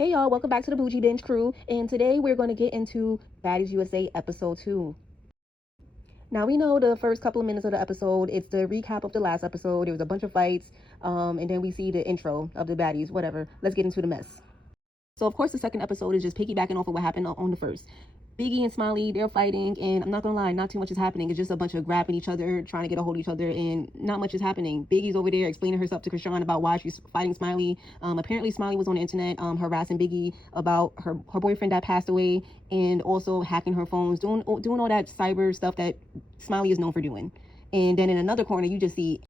Hey y'all, welcome back to the Bougie Binge Crew, and today we're going to get into Baddies USA episode 2. Now we know the first couple of minutes of the episode, it's the recap of the last episode. There was a bunch of fights, and then we see the intro of the baddies, whatever. Let's get into the mess. So of course the second episode is just piggybacking off of what happened on the first. Biggie and Smiley, they're fighting, and I'm not gonna lie, not too much is happening. It's just a bunch of grabbing each other, trying to get a hold of each other, and not much is happening. Biggie's over there explaining herself to Chrisean about why she's fighting Smiley. Apparently Smiley was on the internet harassing Biggie about her boyfriend that passed away, and also hacking her phones, doing all that cyber stuff that Smiley is known for doing. And then in another corner, you see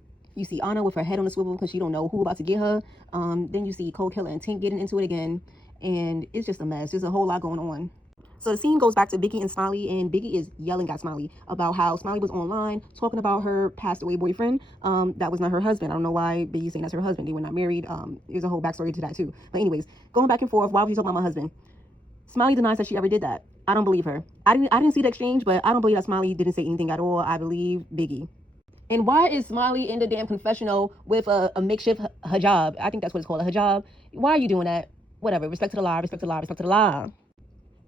Anna with her head on the swivel because she don't know who about to get her. Then you see Cold Killer and Tink getting into it again, and it's just a mess. There's a whole lot going on. So the scene goes back to Biggie and Smiley, and Biggie is yelling at Smiley about how Smiley was online talking about her passed away boyfriend. That was not her husband. I don't know why Biggie's saying that's her husband. They were not married. There's a whole backstory to that too. But anyways, going back and forth, why was you talking about my husband? Smiley denies that she ever did that. I don't believe her. I didn't see the exchange, but I don't believe that Smiley didn't say anything at all. I believe Biggie. And why is Smiley in the damn confessional with a makeshift hijab? I think that's what it's called, a hijab. Why are you doing that? Whatever. Respect to the law, respect to the law, respect to the law.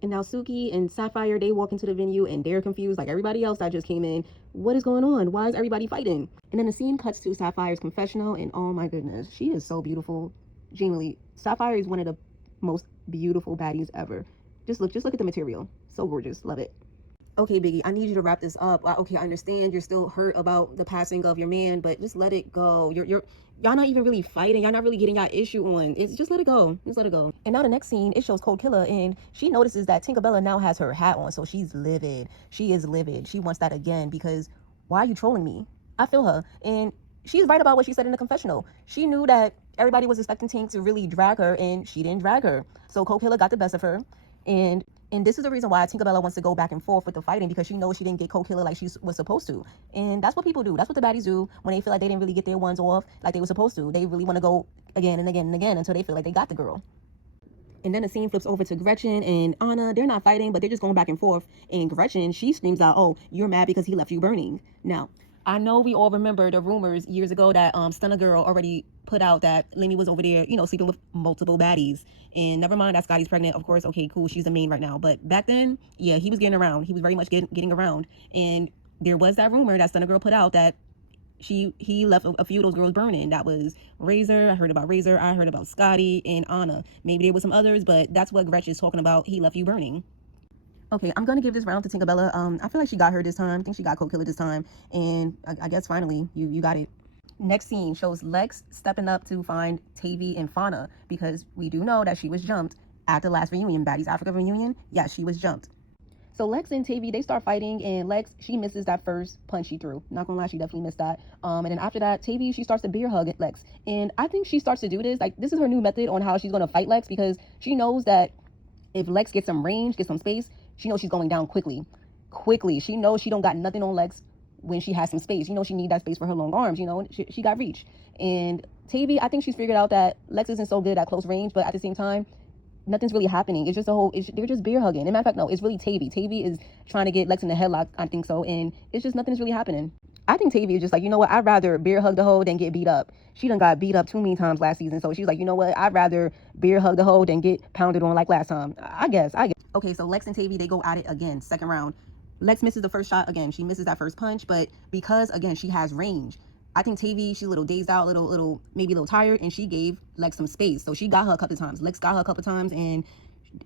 And now Suki and Sapphire, they walk into the venue and they're confused like everybody else that just came in. What is going on? Why is everybody fighting? And then the scene cuts to Sapphire's confessional, and oh my goodness, she is so beautiful. Genuinely, Sapphire is one of the most beautiful baddies ever. Just look at the material. So gorgeous. Love it. Okay, Biggie, I need you to wrap this up. Okay, I understand you're still hurt about the passing of your man, but just let it go. Y'all not even really fighting. Y'all not really getting y'all issue on. It's just let it go. Just let it go. And now the next scene, it shows Cold Killer, and she notices that Tinkerbella now has her hat on, so she's livid. She is livid. She wants that again because why are you trolling me? I feel her, and she's right about what she said in the confessional. She knew that everybody was expecting Tink to really drag her, and she didn't drag her. So Cold Killer got the best of her, and this is the reason why Tinkerbella wants to go back and forth with the fighting, because she knows she didn't get Cold Killer like she was supposed to. And that's what people do. That's what the baddies do when they feel like they didn't really get their ones off like they were supposed to. They really want to go again and again and again until they feel like they got the girl. And then the scene flips over to Gretchen and Anna. They're not fighting, but they're just going back and forth. And Gretchen, she screams out, "Oh, you're mad because he left you burning." Now, I know we all remember the rumors years ago that Stunner Girl already put out that Lenny was over there, sleeping with multiple baddies. And never mind that Scotty's pregnant. Of course, okay, cool, she's the main right now. But back then, yeah, he was getting around. He was very much getting around. And there was that rumor that Stunner Girl put out that he left a few of those girls burning. That was Razor. I heard about Razor. I heard about Scotty and Anna. Maybe there was some others, but that's what Gretchen's talking about. He left you burning. Okay, I'm going to give this round to Tinkerbella. I feel like she got her this time. I think she got Cold Killer this time. And I guess finally, you got it. Next scene shows Lex stepping up to find Tavy and Fauna, because we do know that she was jumped at the last reunion, Baddies Africa reunion. Yeah, she was jumped. So Lex and Tavy, they start fighting, and Lex, she misses that first punch she threw. Not gonna lie, she definitely missed that. And then after that, Tavy, she starts to bear hug at Lex. And I think she starts to do this. Like, this is her new method on how she's gonna fight Lex, because she knows that if Lex gets some range, gets some space, she knows she's going down quickly. She knows she don't got nothing on Lex when she has some space. She need that space for her long arms. She got reach. And Tavy, I think she's figured out that Lex isn't so good at close range, but at the same time, nothing's really happening. It's just they're just bear hugging. As a matter of fact, no, it's really Tavy. Tavy is trying to get Lex in the headlock, I think so, and it's just nothing's really happening. I think Tavy is just like, you know what, I'd rather bear hug the hoe than get beat up. She done got beat up too many times last season, so she's like, you know what, I'd rather bear hug the hoe than get pounded on like last time. I guess. Okay, so Lex and Tavy, they go at it again, second round. Lex misses the first shot again. She misses that first punch, but because, again, she has range, I think Tavy, she's a little dazed out, maybe a little tired, and she gave Lex some space. So she got her a couple of times. Lex got her a couple of times, and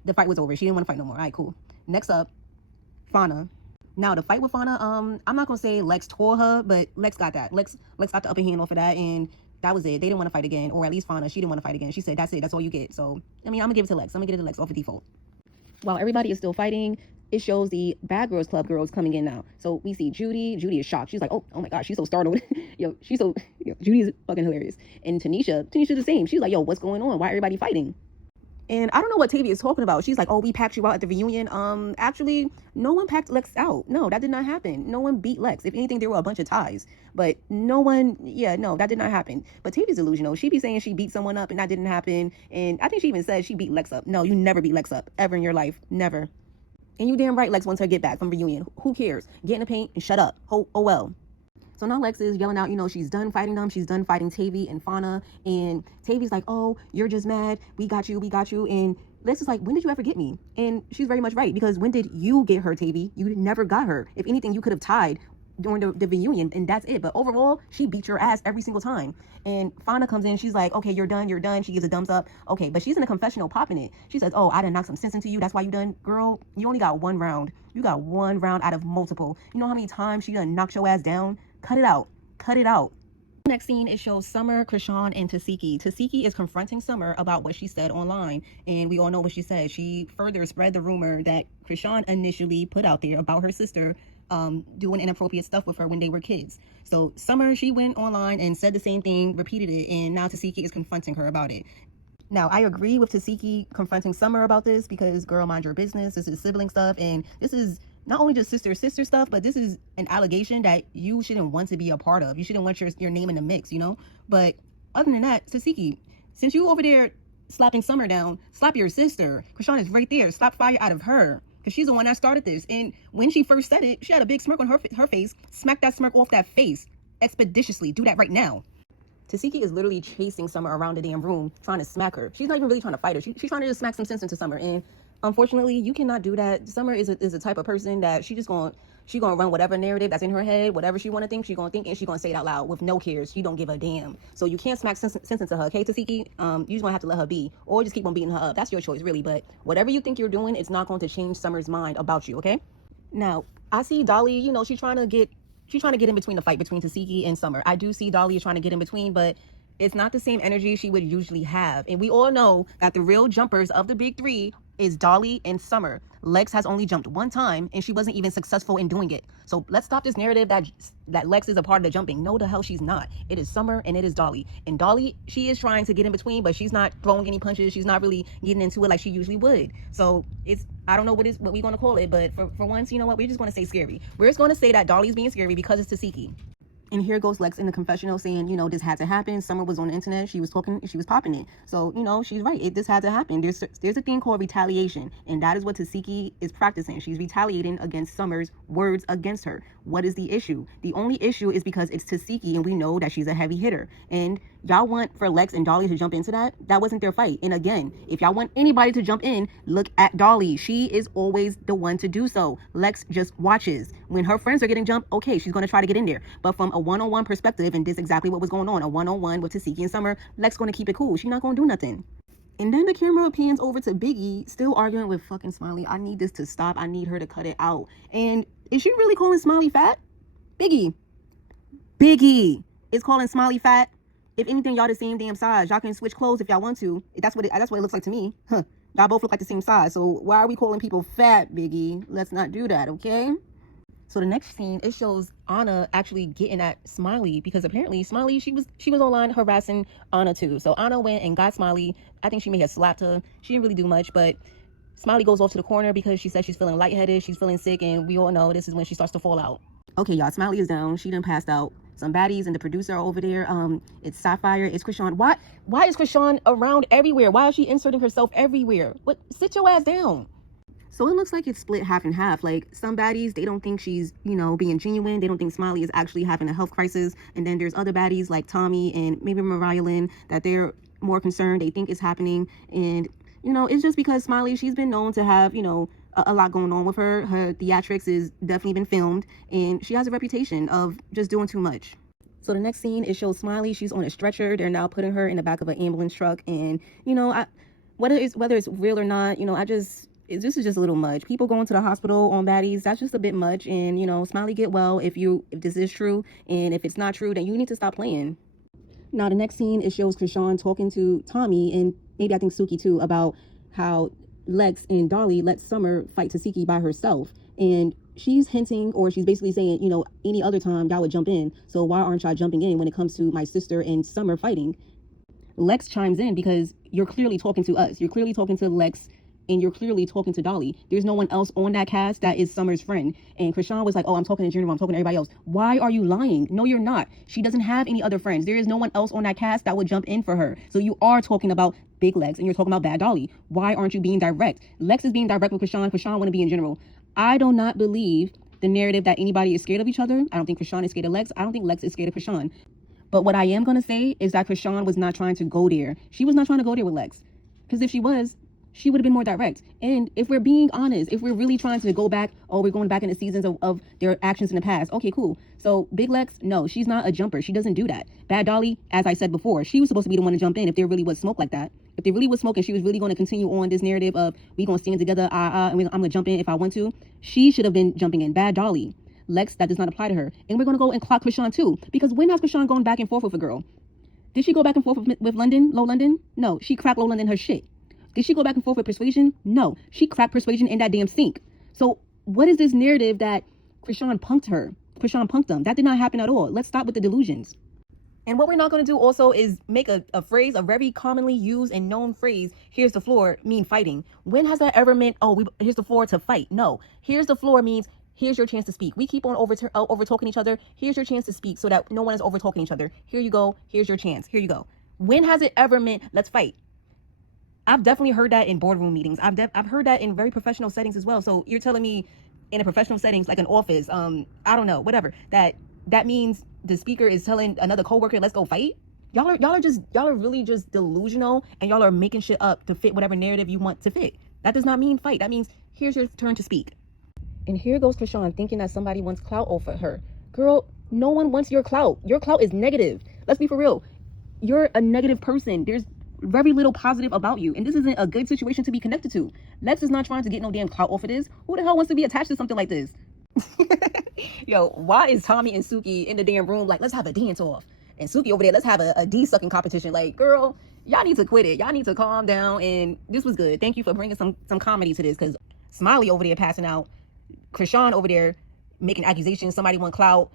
the fight was over. She didn't want to fight no more. All right, cool. Next up, Fauna. Now, the fight with Fauna, I'm not going to say Lex tore her, but Lex got that. Lex got the upper hand off of that, and that was it. They didn't want to fight again, or at least Fauna, she didn't want to fight again. She said, that's it. That's all you get. So, I'm going to give it to Lex. I'm going to give it to Lex off of default. While everybody is still fighting, it shows the Bad Girls Club girls coming in now. So we see Judy. Judy is shocked. She's like, oh my God, she's so startled. Judy is fucking hilarious. And Tanisha's the same. She's like, yo, what's going on? Why everybody fighting? And I don't know what Tavy is talking about. She's like, oh, we packed you out at the reunion. Actually, no one packed Lex out. No, that did not happen. No one beat Lex. If anything, there were a bunch of ties. But no one, that did not happen. But Tavy's delusional. She be saying she beat someone up and that didn't happen. And I think she even said she beat Lex up. No, you never beat Lex up. Ever in your life. Never. And you damn right Lex wants her to get back from reunion. Who cares? Get in the paint and shut up. Oh well. So now Lex is yelling out, she's done fighting them. She's done fighting Tavy and Fauna. And Tavy's like, oh, you're just mad. We got you. And Lex is like, when did you ever get me? And she's very much right, because when did you get her, Tavy? You never got her. If anything, you could have tied during the reunion, and that's it. But overall, she beat your ass every single time. And Fauna comes in, she's like, okay, you're done. She gives a thumbs up. Okay, but she's in a confessional popping it. She says, oh, I done knocked some sense into you, that's why you done. Girl, you only got one round. You got one round out of multiple. You know how many times she done knocked your ass down? Cut it out. Next scene, it shows Summer, Chrisean, and Tiki. Tiki is confronting Summer about what she said online, and we all know what she said. She further spread the rumor that Chrisean initially put out there about her sister doing inappropriate stuff with her when they were kids. So Summer, she went online and said the same thing, repeated it, and now Tiki is confronting her about it. Now, I agree with Tiki confronting Summer about this, because girl, mind your business. This is sibling stuff, and this is not only just sister stuff, but this is an allegation that you shouldn't want to be a part of. You shouldn't want your name in the mix, But other than that, Tiki, since you over there slapping Summer down, slap your sister. Chrisean is right there. Slap fire out of her, because she's the one that started this. And when she first said it, she had a big smirk on her face. Smack that smirk off that face expeditiously. Do that right now. Tiki is literally chasing Summer around the damn room, trying to smack her. She's not even really trying to fight her. She's trying to just smack some sense into Summer. And unfortunately, you cannot do that. Summer is a type of person that she gonna run whatever narrative that's in her head, whatever she wanna think, she gonna think, and she gonna say it out loud with no cares. She don't give a damn. So you can't smack sense into her, okay, Tiki? You just gonna have to let her be, or just keep on beating her up. That's your choice, really. But whatever you think you're doing, it's not going to change Summer's mind about you, okay? Now, I see Dolly, she's trying to get in between the fight between Tiki and Summer. I do see Dolly is trying to get in between, but it's not the same energy she would usually have. And we all know that the real jumpers of the big three is Dolly and Summer. Lex has only jumped one time, and she wasn't even successful in doing it. So let's stop this narrative that Lex is a part of the jumping. No, the hell she's not. It is Summer and it is Dolly. And Dolly, she is trying to get in between, but she's not throwing any punches. She's not really getting into it like she usually would. So I don't know what we're going to call it, but for once, you know what? We're just going to say scary. We're just going to say that Dolly's being scary because it's Tiki. And here goes Lex in the confessional saying, this had to happen. Summer was on the internet. She was talking. She was popping it. So, she's right. This had to happen. There's a thing called retaliation. And that is what Tiki is practicing. She's retaliating against Summer's words against her. What is the issue? The only issue is because it's Tiki, and we know that she's a heavy hitter. And y'all want for Lex and Dolly to jump into that? That wasn't their fight. And again, if y'all want anybody to jump in, look at Dolly. She is always the one to do so. Lex just watches. When her friends are getting jumped, okay, she's going to try to get in there. But from a one-on-one perspective, and this is exactly what was going on, a one-on-one with Tiki and Summer, Lex going to keep it cool. She's not going to do nothing. And then the camera pans over to Biggie, still arguing with fucking Smiley. I need this to stop. I need her to cut it out. And is she really calling Smiley fat? Biggie is calling Smiley fat. If anything, y'all the same damn size. Y'all can switch clothes if y'all want to. That's what it looks like to me. Huh. Y'all both look like the same size. So why are we calling people fat, Biggie? Let's not do that, okay? So the next scene, it shows Anna actually getting at Smiley, because apparently Smiley, she was online harassing Anna too. So Anna went and got Smiley. I think she may have slapped her. She didn't really do much, but Smiley goes off to the corner because she says she's feeling lightheaded, she's feeling sick, and we all know this is when she starts to fall out. Okay, y'all, Smiley is down. She done passed out. Some baddies and the producer are over there. It's Sapphire, it's Chrisean. Why is Chrisean around everywhere? Why is she inserting herself everywhere? What? Sit your ass down. So it looks like it's split half and half. Like, some baddies, they don't think she's, being genuine. They don't think Smiley is actually having a health crisis. And then there's other baddies like Tommy and maybe Mariah Lynn that they're more concerned. They think it's happening. And, it's just because Smiley, she's been known to have, a lot going on with her. Her theatrics is definitely been filmed. And she has a reputation of just doing too much. So the next scene, it shows Smiley. She's on a stretcher. They're now putting her in the back of an ambulance truck. And, whether it's real or not, this is just a little much. People going to the hospital on baddies, that's just a bit much. And, Smiley, get well if this is true. And if it's not true, then you need to stop playing. Now, the next scene, it shows Chrisean talking to Tommy, and maybe I think Suki too, about how Lex and Dolly let Summer fight Tiki by herself. And she's hinting, or she's basically saying, any other time y'all would jump in. So why aren't y'all jumping in when it comes to my sister and Summer fighting? Lex chimes in because you're clearly talking to us. You're clearly talking to Lex, and you're clearly talking to Dolly. There's no one else on that cast that is Summer's friend. And Chrisean was like, oh, I'm talking to General, I'm talking to everybody else. Why are you lying? No, you're not. She doesn't have any other friends. There is no one else on that cast that would jump in for her. So you are talking about Big Lex, and you're talking about Bad Dolly. Why aren't you being direct? Lex is being direct with Chrisean. Chrisean want to be in General. I do not believe the narrative that anybody is scared of each other. I don't think Chrisean is scared of Lex. I don't think Lex is scared of Chrisean. But what I am going to say is that Chrisean was not trying to go there. She was not trying to go there with Lex. Because if she was, she would have been more direct. And if we're being honest, if we're really trying to go back, oh, we're going back into seasons of their actions in the past. Okay, cool. So Big Lex, no, she's not a jumper. She doesn't do that. Bad Dolly, as I said before, she was supposed to be the one to jump in if there really was smoke like that. If there really was smoke and she was really going to continue on this narrative of we going to stand together, and I'm going to jump in if I want to, she should have been jumping in. Bad Dolly. Lex, that does not apply to her. And we're going to go and clock Chrisean too. Because when has Chrisean gone back and forth with a girl? Did she go back and forth with London, Low London? No, she cracked Low London her shit. Did she go back and forth with Persuasion? No, she cracked Persuasion in that damn sink. So what is this narrative that Chrisean punked her? Chrisean punked them. That did not happen at all. Let's stop with the delusions. And what we're not going to do also is make a phrase, a very commonly used and known phrase, here's the floor, mean fighting. When has that ever meant, oh, here's the floor to fight? No, here's the floor means here's your chance to speak. We keep on over talking each other. Here's your chance to speak so that no one is over talking each other. Here you go. Here's your chance. Here you go. When has it ever meant let's fight? I've definitely heard that in boardroom meetings. I've heard that in very professional settings as well. So you're telling me in a professional settings, like an office, I don't know, whatever, that means the speaker is telling another coworker, let's go fight? Y'all are really just delusional, and y'all are making shit up to fit whatever narrative you want to fit. That does not mean fight. That means here's your turn to speak. And here goes Chrisean thinking that somebody wants clout off of her. Girl, no one wants your clout. Your clout is negative. Let's be for real. You're a negative person. There's very little positive about you, and this isn't a good situation to be connected to. Lex is not trying to get no damn clout off of this. Who the hell wants to be attached to something like this? Yo, why is Tommy and Suki in the damn room like, let's have a dance off, and Suki over there, let's have a D-sucking competition? Like, girl, y'all need to quit it. Y'all need to calm down. And this was good. Thank you for bringing some comedy to this, because Smiley over there passing out, Chrisean over there making accusations, somebody want clout,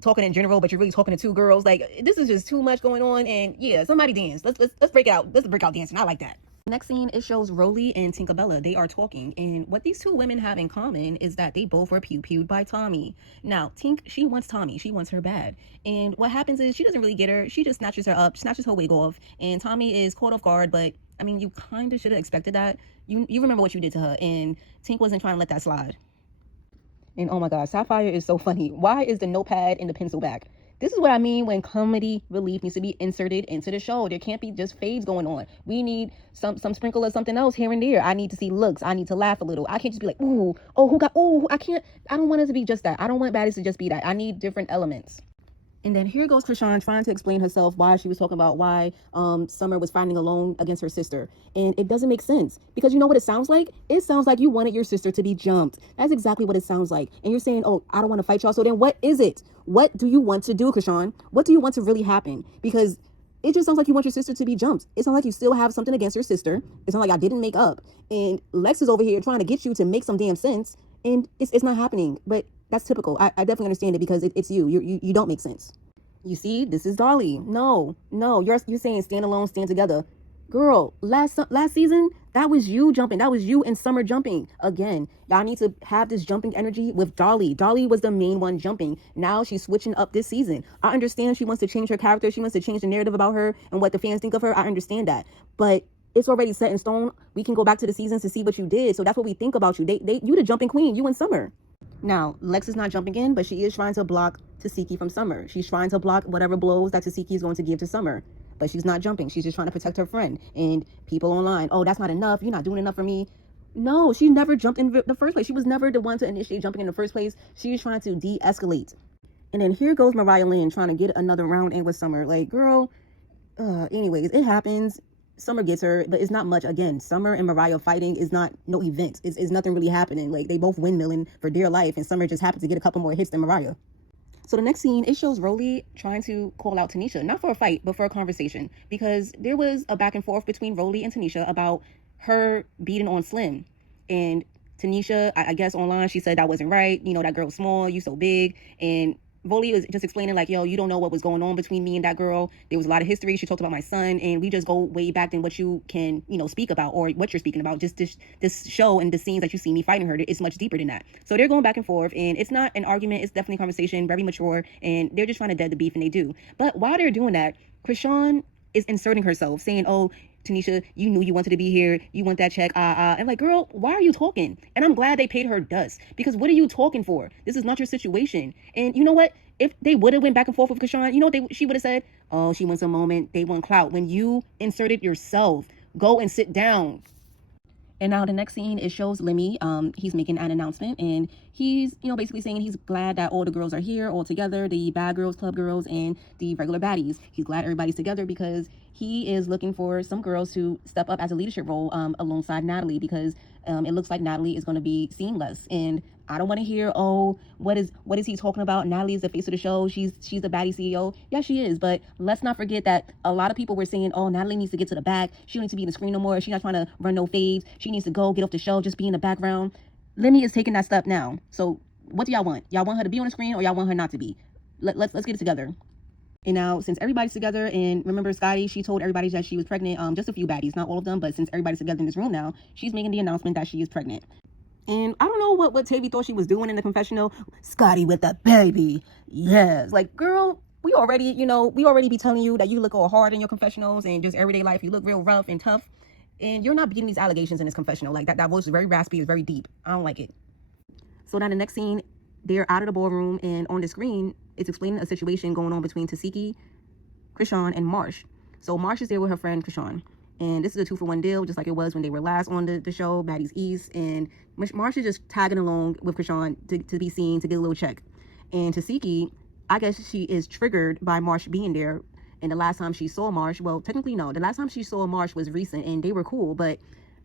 talking in general, but you're really talking to two girls. Like, this is just too much going on. And yeah, somebody dance. Let's break out. Let's break out dancing. I like that. Next scene, it shows Rolly and Tinkerbella. They are talking, and what these two women have in common is that they both were pew-pewed by Tommy. Now, Tink, she wants Tommy. She wants her bad. And what happens is she doesn't really get her. She just snatches her up, snatches her wig off, and Tommy is caught off guard, but I mean, you kind of should have expected that. You remember what you did to her, and Tink wasn't trying to let that slide. And oh my God, Sapphire is so funny. Why is the notepad and the pencil back? This is what I mean when comedy relief needs to be inserted into the show. There can't be just fades going on. We need some sprinkle of something else here and there. I need to see looks. I need to laugh a little. I can't just be like, ooh, oh, who got, ooh, I don't want it to be just that. I don't want Baddies to just be that. I need different elements. And then here goes Chrisean trying to explain herself why she was talking about why Summer was fighting alone against her sister. And it doesn't make sense, because you know what it sounds like? It sounds like you wanted your sister to be jumped. That's exactly what it sounds like. And you're saying, oh, I don't want to fight y'all. So then what is it? What do you want to do, Chrisean? What do you want to really happen? Because it just sounds like you want your sister to be jumped. It sounds like you still have something against your sister. It sounds like I didn't make up. And Lex is over here trying to get you to make some damn sense. And it's not happening. But that's typical. I definitely understand it, because it's you. You don't make sense. You see, this is Dolly. No, you're saying stand alone, stand together. Girl, last season, that was you jumping. That was you and Summer jumping. Again, y'all need to have this jumping energy with Dolly. Dolly was the main one jumping. Now she's switching up this season. I understand she wants to change her character. She wants to change the narrative about her and what the fans think of her. I understand that. But it's already set in stone. We can go back to the seasons to see what you did. So that's what we think about you. You the jumping queen, you and Summer. Now, Lex is not jumping in, but she is trying to block Tiki from Summer. She's trying to block whatever blows that Tiki is going to give to Summer. But she's not jumping. She's just trying to protect her friend. And people online, oh, that's not enough. You're not doing enough for me. No, she never jumped in the first place. She was never the one to initiate jumping in the first place. She was trying to de-escalate. And then here goes Mariah Lynn trying to get another round in with Summer. Like, girl, anyways, it happens. Summer gets her, but it's not much. Again, Summer and Mariah fighting is not no event. It's nothing really happening. Like, they both windmilling for dear life, and Summer just happens to get a couple more hits than Mariah. So the next scene, it shows Rolly trying to call out Tanisha, not for a fight, but for a conversation, because there was a back and forth between Rolly and Tanisha about her beating on Slim. And Tanisha, I guess online, she said that wasn't right. You know, that girl's small, you so big. And Rolly was just explaining like, yo, you don't know what was going on between me and that girl. There was a lot of history. She talked about my son, and we just go way back than what you can, speak about or what you're speaking about. Just this show and the scenes that you see me fighting her, it's much deeper than that. So they're going back and forth, and it's not an argument. It's definitely a conversation, very mature, and they're just trying to dead the beef, and they do. But while they're doing that, Chrisean is inserting herself, saying, oh, Tanisha, you knew you wanted to be here. You want that check. And like, girl, why are you talking? And I'm glad they paid her dust, because what are you talking for? This is not your situation. And you know what? If they would have went back and forth with Chrisean, you know what she would have said? Oh, she wants a moment. They want clout. When you inserted yourself, go and sit down. And now the next scene, it shows Lemmy. He's making an announcement, and he's, basically saying he's glad that all the girls are here all together, the bad girls, club girls, and the regular baddies. He's glad everybody's together because he is looking for some girls to step up as a leadership role alongside Natalie, because it looks like Natalie is going to be seen less. And I don't want to hear, oh, what is he talking about? Natalie is the face of the show. She's the baddie CEO. Yeah, she is. But let's not forget that a lot of people were saying, oh, Natalie needs to get to the back. She don't need to be in the screen no more. She's not trying to run no fades. She needs to go get off the show, just be in the background. Lemmy is taking that step now. So what do y'all want? Y'all want her to be on the screen, or y'all want her not to be? Let's get it together. And now, since everybody's together, and remember Scotty, she told everybody that she was pregnant, just a few baddies, not all of them, but since everybody's together in this room now, she's making the announcement that she is pregnant. And I don't know what Tavy thought she was doing in the confessional. Scotty with the baby. Yes. Like, girl, we already be telling you that you look all hard in your confessionals and just everyday life. You look real rough and tough. And you're not beginning these allegations in this confessional. Like, that voice is very raspy. It's very deep. I don't like it. So now the next scene, they're out of the ballroom, and on the screen, it's explaining a situation going on between Tiki, Chrisean, and Marsh. So Marsh is there with her friend Chrisean. And this is a 2-for-1 deal, just like it was when they were last on the show, Baddies East. And Marsh is just tagging along with Chrisean to be seen, to get a little check. And Tiki, I guess she is triggered by Marsh being there. And the last time she saw Marsh, well, technically no, the last time she saw Marsh was recent, and they were cool. But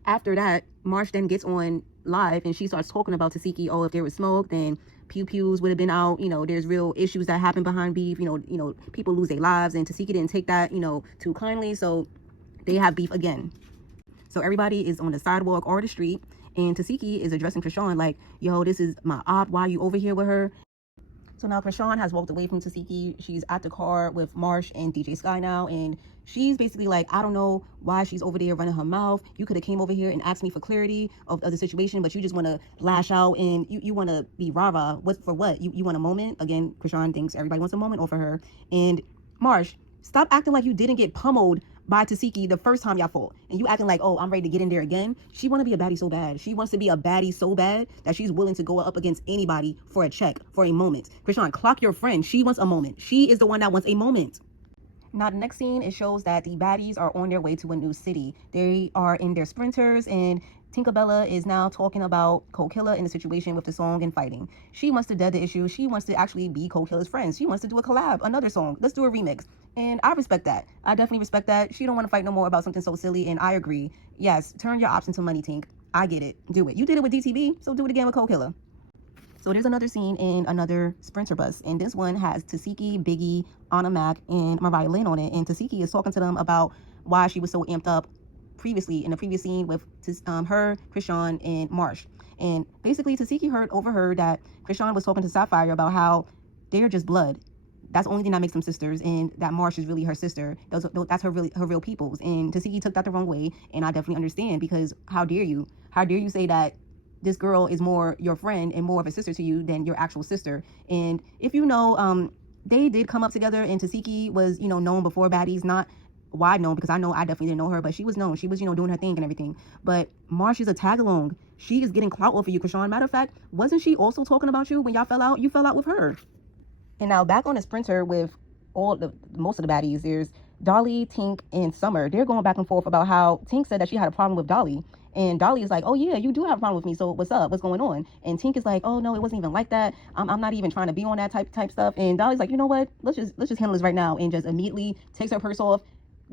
after that, Marsh then gets on live, and she starts talking about Tiki. Oh, if there was smoke, then pew-pews would have been out. There's real issues that happen behind beef. People lose their lives, and Tiki didn't take that, too kindly. So they have beef again. So everybody is on the sidewalk or the street, and Tiki is addressing Chrisean like, yo, this is my op. Why are you over here with her? So now Chrisean has walked away from Tiki. She's at the car with Marsh and DJ Sky now, and she's basically like, I don't know why she's over there running her mouth. You could have came over here and asked me for clarity of the situation, but you just want to lash out, and you want to be rah-rah. What for what? You want a moment? Again, Chrisean thinks everybody wants a moment over her. And Marsh, stop acting like you didn't get pummeled by Tiki the first time y'all fought, and you acting like, oh, I'm ready to get in there again. She want to be a baddie so bad. She wants to be a baddie so bad that she's willing to go up against anybody for a check, for a moment. Chrisean, clock your friend. She wants a moment. She is the one that wants a moment. Now, the next scene, it shows that the baddies are on their way to a new city. They are in their sprinters, and Tinkerbella is now talking about Cold Killer in the situation with the song and fighting. She wants to dead the issue. She wants to actually be Cold Killer's friends. She wants to do a collab, another song. Let's do a remix. And I respect that. I definitely respect that. She don't want to fight no more about something so silly, and I agree. Yes, turn your ops into money, Tink. I get it. Do it. You did it with DTV, so do it again with Cold Killer. So there's another scene in another Sprinter bus, and this one has Tiki, Biggie, Anna Mac, and Mariah Lynn on it. And Tiki is talking to them about why she was so amped up previously in the previous scene with her, Chrisean, and Marsh. And basically, Tiki overheard that Chrisean was talking to Sapphire about how they're just blood. That's the only thing that makes them sisters, and that Marsh is really her sister. That's her real peoples. And Tiki took that the wrong way, and I definitely understand, because how dare you? How dare you say that this girl is more your friend and more of a sister to you than your actual sister? And if they did come up together, and Tiki was, known before Baddies, not wide known, because I definitely didn't know her, but she was known. She was, doing her thing and everything. But Marsh is a tag along. She is getting clout off of you, Chrisean. Matter of fact, wasn't she also talking about you when y'all fell out? You fell out with her. And now back on the Sprinter with most of the baddies, there's Dolly, Tink, and Summer. They're going back and forth about how Tink said that she had a problem with Dolly. And Dolly is like, oh yeah, you do have a problem with me, so what's up? What's going on? And Tink is like, oh no, it wasn't even like that. I'm not even trying to be on that type stuff. And Dolly's like, you know what? Let's just handle this right now, and just immediately takes her purse off,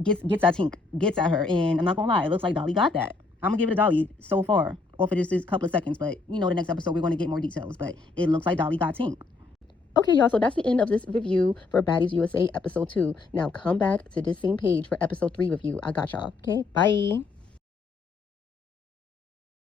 gets at Tink, gets at her. And I'm not gonna lie, it looks like Dolly got that. I'm gonna give it to Dolly so far, off of just this couple of seconds, but the next episode we're gonna get more details. But it looks like Dolly got Tink. Okay, y'all, so that's the end of this review for Baddies USA episode 2. Now come back to this same page for episode 3 review. I got y'all. Okay, bye.